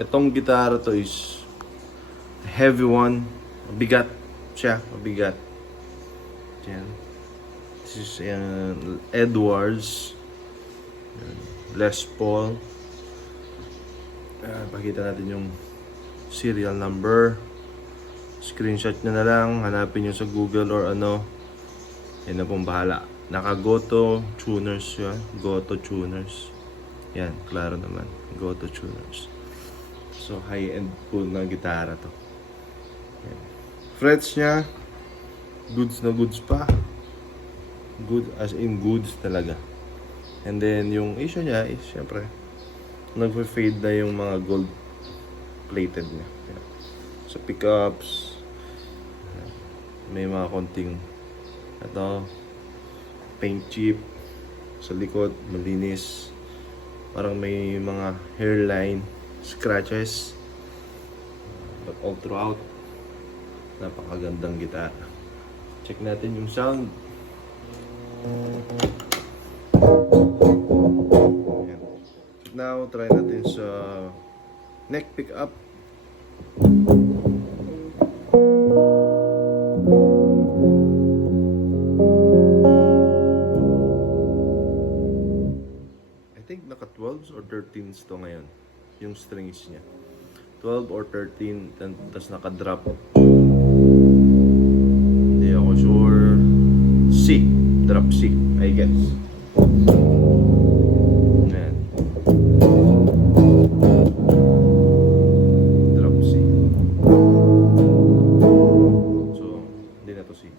Itong gitara to is heavy one. Mabigat siya. Mabigat. Yan. This is Edwards. Les Paul. Pakita natin yung serial number. Screenshot nyo na lang. Hanapin nyo sa Google or ano. Yan na pong bahala. Naka Goto tuners yan. Goto tuners. Yan, klaro naman. Goto tuners. So, high-end po na gitara to. Yan. Frets niya, goods na goods pa. Good as in goods talaga. And then, yung issue niya is, syempre, nagpa-fade na yung mga gold plated niya. Yan. So, pickups, may mga konting ito, paint chip sa likod, malinis. Parang may mga hairline scratches, but all throughout napakagandang gitara. Check natin yung sound. Ayan. Now try natin sa neck pickup. I think naka 12s or 13s to ngayon yung strings niya. 12 or 13, tapos naka-drop. Hindi ako sure. C. Drop C, I guess. Ayan. Drop C. So, hindi na to C.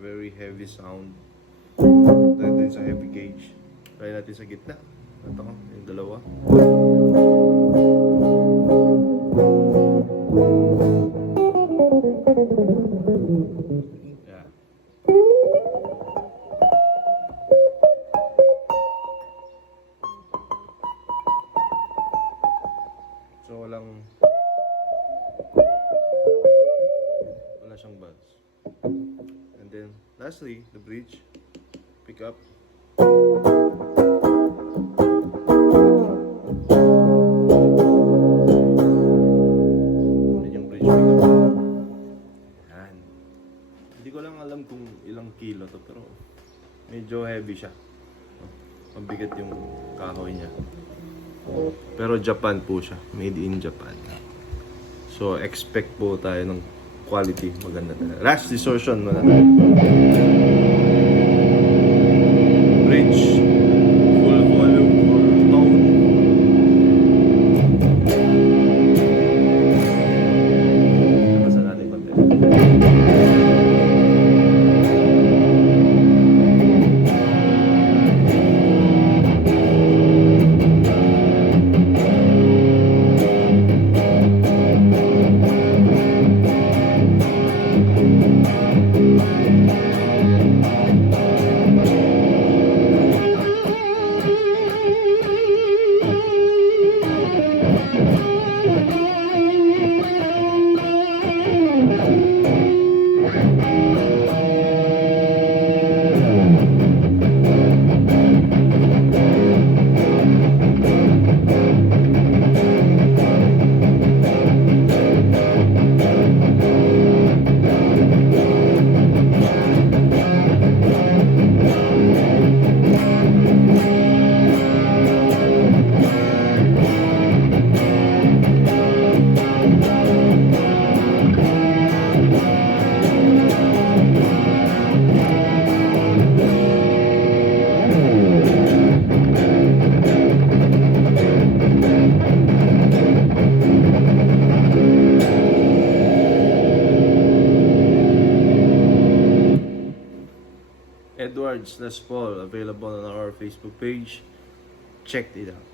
Very heavy sound. Try natin sa heavy gauge. Try natin sa gitna. Ito ko, yung dalawa. Yeah. So wala siyang buds. And then lastly, the bridge pickup. Yan yung bridge pickup. Yan. Hindi ko lang alam kung ilang kilo to, pero medyo heavy siya. Mabigat yung kahoy niya. Pero Japan po siya. Made in Japan. So expect po tayo ng quality. Maganda talaga. Last distortion muna tayo. Bridge. Full volume, full tone. Labasan natin konti. Edwards Les Paul, available on our Facebook page. Check it out.